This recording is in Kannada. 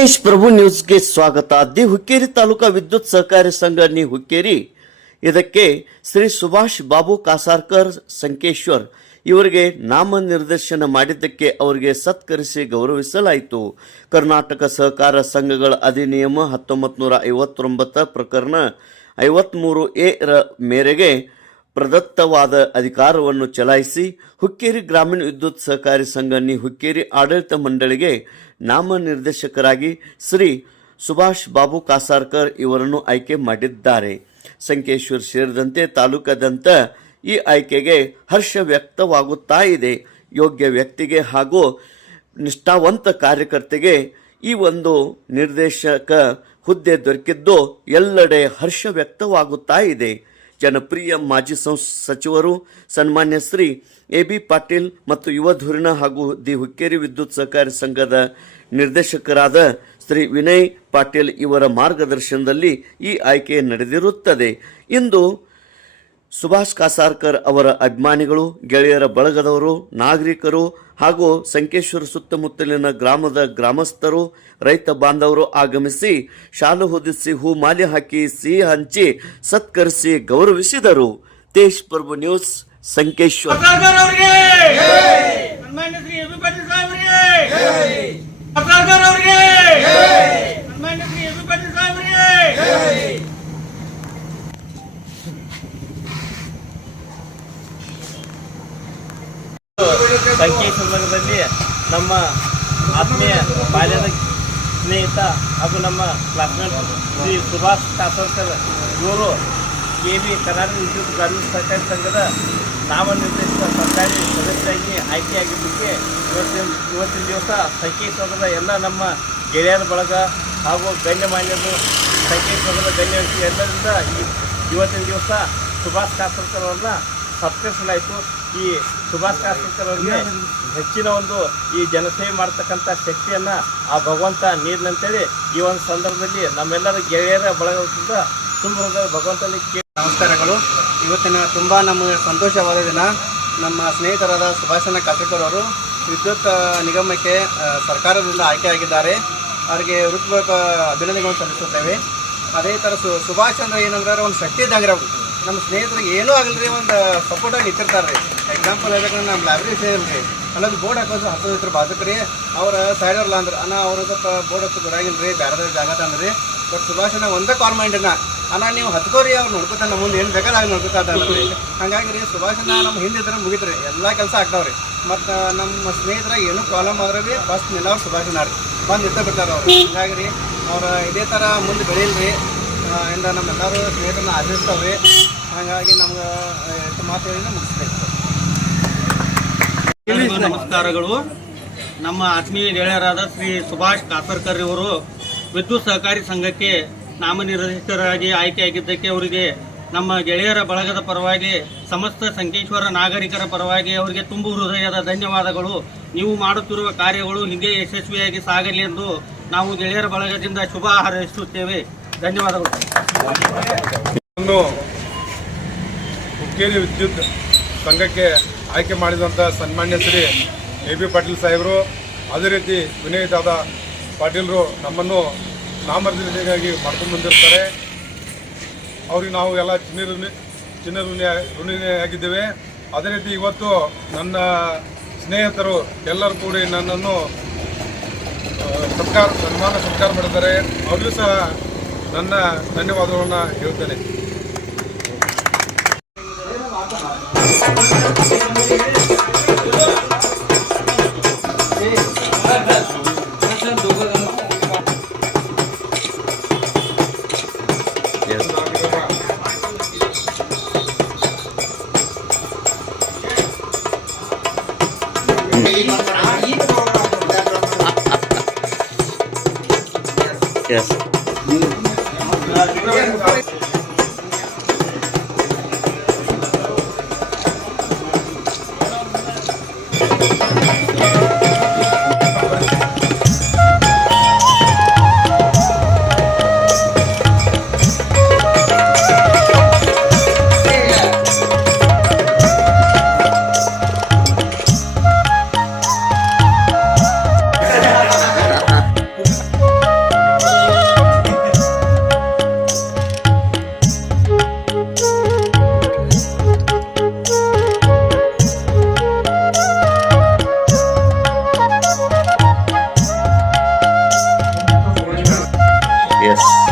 ತೇಜ್ ಪ್ರಭು ನ್ಯೂಸ್ಗೆ ಸ್ವಾಗತ. ದಿ ಹುಕ್ಕೇರಿ ತಾಲೂಕಾ ವಿದ್ಯುತ್ ಸಹಕಾರಿ ಸಂಘ ನಿ ಹುಕ್ಕೇರಿ ಇದಕ್ಕೆ ಶ್ರೀ ಸುಭಾಷ್ ಬಾಬು ಕಾಸಾರ್ಕರ್ ಸಂಕೇಶ್ವರ್ ಇವರಿಗೆ ನಾಮನಿರ್ದೇಶನ ಮಾಡಿದ್ದಕ್ಕೆ ಅವರಿಗೆ ಸತ್ಕರಿಸಿ ಗೌರವಿಸಲಾಯಿತು. ಕರ್ನಾಟಕ ಸಹಕಾರ ಸಂಘಗಳ ಅಧಿನಿಯಮ 1959 ಪ್ರಕರಣ 53A ರ ಮೇರೆಗೆ ಪ್ರದತ್ತವಾದ ಅಧಿಕಾರವನ್ನು ಚಲಾಯಿಸಿ ಹುಕ್ಕೇರಿ ಗ್ರಾಮೀಣ ವಿದ್ಯುತ್ ಸಹಕಾರಿ ಸಂಘ ನಿ ಹುಕ್ಕೇರಿ ಆಡಳಿತ ಮಂಡಳಿಗೆ ನಾಮನಿರ್ದೇಶಕರಾಗಿ ಶ್ರೀ ಸುಭಾಷ್ ಬಾಬು ಕಾಸಾರ್ಕರ್ ಇವರನ್ನು ಆಯ್ಕೆ ಮಾಡಿದ್ದಾರೆ. ಸಂಕೇಶ್ವರ್ ಸೇರಿದಂತೆ ತಾಲೂಕಾದ್ಯಂತ ಈ ಆಯ್ಕೆಗೆ ಹರ್ಷ ವ್ಯಕ್ತವಾಗುತ್ತಾ ಇದೆ. ಯೋಗ್ಯ ವ್ಯಕ್ತಿಗೆ ಹಾಗೂ ನಿಷ್ಠಾವಂತ ಕಾರ್ಯಕರ್ತೆಗೆ ಈ ಒಂದು ನಿರ್ದೇಶಕ ಹುದ್ದೆ ದೊರಕಿದ್ದು ಎಲ್ಲೆಡೆ ಹರ್ಷ ವ್ಯಕ್ತವಾಗುತ್ತಾ ಇದೆ. ಜನಪ್ರಿಯ ಮಾಜಿ ಸಚಿವರು ಸನ್ಮಾನ್ಯ ಶ್ರೀ AB ಪಾಟೀಲ್ ಮತ್ತು ಯುವ ಧುರೀಣ ಹಾಗೂ ದಿ ಹುಕ್ಕೇರಿ ವಿದ್ಯುತ್ ಸಹಕಾರಿ ಸಂಘದ ನಿರ್ದೇಶಕರಾದ ಶ್ರೀ ವಿನಯ್ ಪಾಟೀಲ್ ಇವರ ಮಾರ್ಗದರ್ಶನದಲ್ಲಿ ಈ ಆಯ್ಕೆ ನಡೆದಿರುತ್ತದೆ. ಇಂದು ಸುಭಾಷ್ ಕಾಸಾರ್ಕರ್ ಅವರ ಅಭಿಮಾನಿಗಳು, ಗೆಳೆಯರ ಬಳಗದವರು, ನಾಗರಿಕರು ಹಾಗೂ ಸಂಕೇಶ್ವರ ಸುತ್ತಮುತ್ತಲಿನ ಗ್ರಾಮದ ಗ್ರಾಮಸ್ಥರು, ರೈತ ಬಾಂಧವರು ಆಗಮಿಸಿ ಶಾಲು ಹೊದಿಸಿ ಹೂಮಾಲೆ ಹಾಕಿ ಸಿಹಿ ಹಂಚಿ ಸತ್ಕರಿಸಿ ಗೌರವಿಸಿದರು. ತೇಜ್ ಪ್ರಭು ನ್ಯೂಸ್ ಸಂಕೇಶ್ವರ. ಸಂಕೇಶ್ವರದಲ್ಲಿ ನಮ್ಮ ಆತ್ಮೀಯ ಬಾಲ್ಯದ ಸ್ನೇಹಿತ ಹಾಗೂ ನಮ್ಮ ಕ್ಲಾಸ್ಮೇಟ್ ಶ್ರೀ ಸುಭಾಷ್ ಕಾಸಾರ್ಕರ್ ಇವರು KB ಕರ್ನಾಟಕ ವಿದ್ಯುತ್ ಗ್ರಾಮೀಣ ಸಹಕಾರಿ ಸಂಘದ ನಾಮನಿರ್ದೇಶಿತ ಸರ್ಕಾರಿ ಸದಸ್ಯರಾಗಿ ಆಯ್ಕೆಯಾಗಿದ್ದಕ್ಕೆ ಇವತ್ತಿನ ದಿವಸ ಸಂಕೇಶ್ವರದ ಎಲ್ಲ ನಮ್ಮ ಗೆಳೆಯರ ಬಳಗ ಹಾಗೂ ಗಣ್ಯಮಾನ್ಯರು, ಸಂಕೇಶ್ವರದ ಗಣ್ಯ ವ್ಯಕ್ತಿ ಎಲ್ಲರಿಂದ ಇವತ್ತಿನ ದಿವಸ ಸುಭಾಷ್ ಕಾಸಾರ್ಕರ್ ಅವ್ರನ್ನ ಸತ್ಕರಿಸಲಾಯಿತು. ಈ ಸುಭಾಷ್ ಕಾಸಾರ್ಕರ್ ಅವರಿಗೆ ಹೆಚ್ಚಿನ ಒಂದು ಈ ಜನಸೇವೆ ಮಾಡ್ತಕ್ಕಂಥ ಶಕ್ತಿಯನ್ನು ಆ ಭಗವಂತ ನೀಡಲಂತೇಳಿ ಈ ಒಂದು ಸಂದರ್ಭದಲ್ಲಿ ನಮ್ಮೆಲ್ಲರ ಗೆಳೆಯರ ಬಳಗದಿಂದ ತುಂಬ ಭಗವಂತನಲ್ಲಿ ನಮಸ್ಕಾರಗಳು. ಇವತ್ತಿನ ತುಂಬ ನಮಗೆ ಸಂತೋಷವಾದ ದಿನ. ನಮ್ಮ ಸ್ನೇಹಿತರಾದ ಸುಭಾಷಣ್ಣ ಕಾಸಾರ್ಕರ್ ಅವರು ವಿದ್ಯುತ್ ನಿಗಮಕ್ಕೆ ಸರ್ಕಾರದಿಂದ ಆಯ್ಕೆಯಾಗಿದ್ದಾರೆ. ಅವರಿಗೆ ಹೃತ್ಪೂರ್ವಕ ಅಭಿನಂದನೆಗಳನ್ನು ಸಲ್ಲಿಸುತ್ತೇವೆ. ಅದೇ ಥರ ಸುಭಾಷ್ ಅಂದ್ರೆ ಏನಂದ್ರೆ ಒಂದು ಶಕ್ತಿ ಇದ್ದಂಗೆ ನಮ್ಮ ಸ್ನೇಹಿತರಿಗೆ ಏನೂ ಆಗಲ್ರಿ, ಒಂದು ಸಪೋರ್ಟಾಗಿ ನಿಂತಿರ್ತಾರೆ ರೀ. ಎಕ್ಸಾಂಪಲ್ ಹೇಳ್ಬೇಕಂದ್ರೆ ನಮ್ಮ ಲೈಬ್ರರಿ ಸೇರಿ ಅಲ್ಲೊಂದು ಬೋರ್ಡ್ ಹತ್ತೋದಿತ್ತು ಬಾಜುಕ್ರಿ ಅವ್ರ ಸೈಡವ್ರಲ್ಲ ಅಂದ್ರೆ ಅವರು ಸ್ವಲ್ಪ ಬೋರ್ಡ್ ಹತ್ತು ಬರಾಗಿಲ್ಲ ರೀ, ಬೇರೆ ಜಾಗ ತಂದ್ರಿ. ಬಟ್ ಸುಭಾಷಣ್ಣ ಒಂದೇ ಕಾಲ್ ಮಾಡಿನ ನೀವು ಹತ್ಕೋರಿ, ಅವ್ರು ನೋಡ್ಕೊತಾನೆ, ನಮ್ಮ ಮುಂದೆ ಏನು ಬೇಕಾದಾಗ ನೋಡ್ಕೊತಾ ಇದ್ದಾವೆ. ಹಾಗಾಗಿ ರೀ ಸುಭಾಷಣ್ಣ ನಮ್ಮ ಹಿಂದಿದ್ರೆ ಮುಗಿತ್ರಿ, ಎಲ್ಲ ಕೆಲಸ ಆಗ್ತಾವ್ರಿ. ಮತ್ತು ನಮ್ಮ ಸ್ನೇಹಿತರಾಗ ಏನೂ ಪ್ರಾಬ್ಲಮ್ ಆದ್ರೆ ಭೀ ಫಸ್ಟ್ ನಿಲ್ಲವ್ರು ಸುಭಾಷಣ್ಣ ರೀ, ಬಂದು ನಿಂತ ಬಿಡ್ತಾರೆ ಅವ್ರು. ಹೀಗಾಗಿ ರೀ ಅವ್ರು ಇದೇ ಥರ ಮುಂದೆ ಬೆಳೀಲ್ರಿ ಇಂದ ನಮ್ಮೆಲ್ಲರೂ ಸ್ನೇಹಿತರನ್ನ ಆಚರಿಸ್ತಾವ್ರಿ. ಹಾಗಾಗಿ ನಮ್ಗೆ ಎಷ್ಟು ಮಾತು ಹೇಳಿದ್ರೆ ಮುಗಿಸ್ಬೇಕು. ನಮಸ್ಕಾರಗಳು. ನಮ್ಮ ಆತ್ಮೀಯ ಗೆಳೆಯರಾದ ಶ್ರೀ ಸುಭಾಷ್ ಕಾಸಾರ್ಕರ್ ಇವರು ವಿದ್ಯುತ್ ಸಹಕಾರಿ ಸಂಘಕ್ಕೆ ನಾಮನಿರ್ದೇಶಕರಾಗಿ ಆಯ್ಕೆಯಾಗಿದ್ದಕ್ಕೆ ಅವರಿಗೆ ನಮ್ಮ ಗೆಳೆಯರ ಬಳಗದ ಪರವಾಗಿ, ಸಮಸ್ತ ಸಂಕೇಶ್ವರ ನಾಗರಿಕರ ಪರವಾಗಿ ಅವರಿಗೆ ತುಂಬು ಹೃದಯದ ಧನ್ಯವಾದಗಳು. ನೀವು ಮಾಡುತ್ತಿರುವ ಕಾರ್ಯಗಳು ಹೀಗೆ ಯಶಸ್ವಿಯಾಗಿ ಸಾಗಲಿ ಎಂದು ನಾವು ಗೆಳೆಯರ ಬಳಗದಿಂದ ಶುಭ ಹಾರೈಸುತ್ತೇವೆ. ಧನ್ಯವಾದಗಳು. ಹುಕ್ಕೇರಿ ವಿದ್ಯುತ್ ಸಂಘಕ್ಕೆ ಆಯ್ಕೆ ಮಾಡಿದಂಥ ಸನ್ಮಾನ್ಯ ಶ್ರೀ AB ಪಾಟೀಲ್ ಸಾಹೇಬರು, ಅದೇ ರೀತಿ ವಿನಯ್ ದಾದಾ ಪಾಟೀಲರು ನಮ್ಮನ್ನು ನಾಮನಿರ್ದೇಶಕರಾಗಿ ಮಾಡ್ಕೊಂಡು ಬಂದಿರ್ತಾರೆ. ಅವ್ರಿಗೆ ನಾವು ಎಲ್ಲ ಚಿನ್ನ ಋಣಿಯಾಗಿದ್ದೇವೆ. ಅದೇ ರೀತಿ ಇವತ್ತು ನನ್ನ ಸ್ನೇಹಿತರು ಎಲ್ಲರೂ ಕೂಡಿ ನನ್ನನ್ನು ಸನ್ಮಾನ ಸತ್ಕಾರ ಮಾಡಿದ್ದಾರೆ. ಅವ್ರಿಗೂ ಸಹ ನನ್ನ ಧನ್ಯವಾದಗಳನ್ನು ಹೇಳ್ತೇನೆ. Yes. ಎಸ್